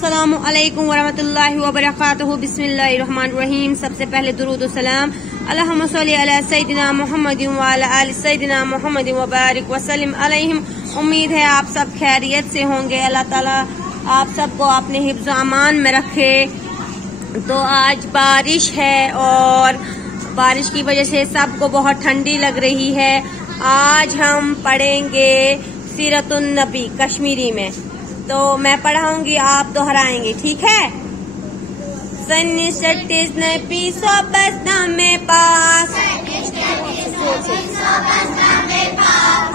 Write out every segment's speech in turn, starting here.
अस्सलामु अलैकुम वरहमतुल्लाहि वबरकातुहू। बिस्मिल्लाहिर्रहमानिर्रहीम। सबसे पहले दुरूद व सलाम अल्लाहुम्मा सल्ली अला सय्यिदिना मुहम्मदिन व अला आलि सय्यिदिना मुहम्मदिन व बारिक व सल्लिम अलैहिम। उम्मीद है आप सब खैरियत से होंगे। अल्लाह ताला आप सबको अपने हिफ्ज़ अमान में रखे। तो आज बारिश है और बारिश की वजह से सबको बहुत ठंडी लग रही है। आज हम पढ़ेंगे सीरतुन नबी कश्मीरी में। तो मैं पढ़ाऊंगी, आप दोहराएंगे, ठीक है। में पास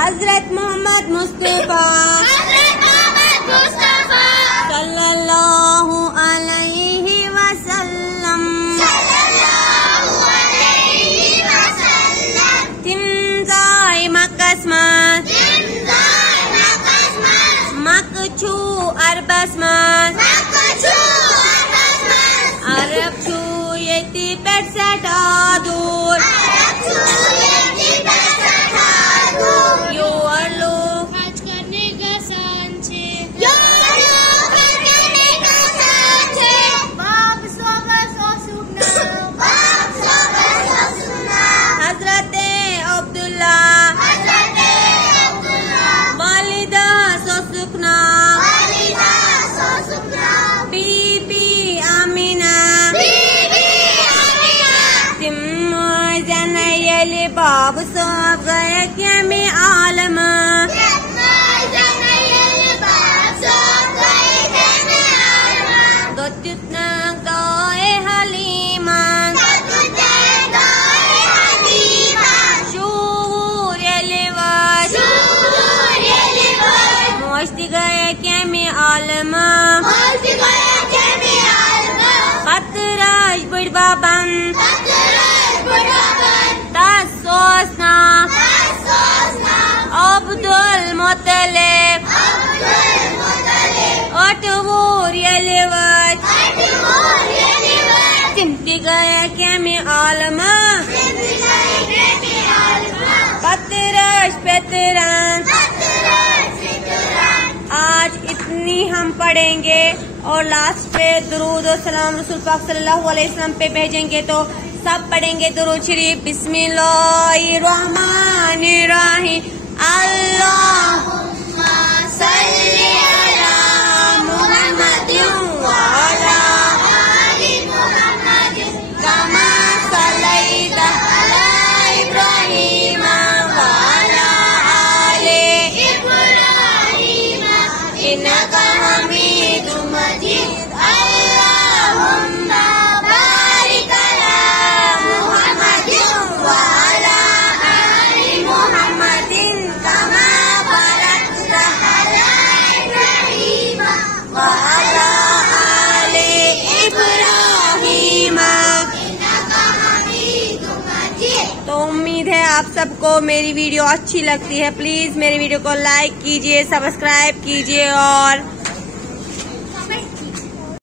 हजरत मोहम्मद मुस्तफा सल्लल्लाहु अलैहि वसल्लम तिमजाय मकस्मत मकछू अरबस्मत अरब छू येती पेट दूर योर लोग हज करने का सांचे बाप सोगा सो सुखना हजरत अब्दुल्ला वालिदा सो सुखना बीबी आमिना बाब सब गए क्या में आलम दो जितना गाए हलीमा शूर मोश्ती गए क्या में आलम खतराज बुढ़बा बंद अब्दुल मुत्तलिब अटवूर यलिवत सिमती गया क्या में आलमा पतरश पेतरन। आज इतनी हम पढ़ेंगे और लास्ट पे दुरूद और सलाम रसूल पाक सल्लल्लाहु अलैहि वसल्लम पे भेजेंगे। तो सब पढ़ेंगे दुरूद शरीफ। बिस्मिल्लाहिर्रहमानिर्रहीम। अल्लाहुम्मा सल्ली अला मुहम्मदिन व अला आलि मुहम्मदिन कमा सल्लैता अला इब्राहीम व अला आलि इब्राहीम इन्नका हमीदुम मजीद। तो उम्मीद है आप सबको मेरी वीडियो अच्छी लगती है। प्लीज मेरी वीडियो को लाइक कीजिए, सब्सक्राइब कीजिए और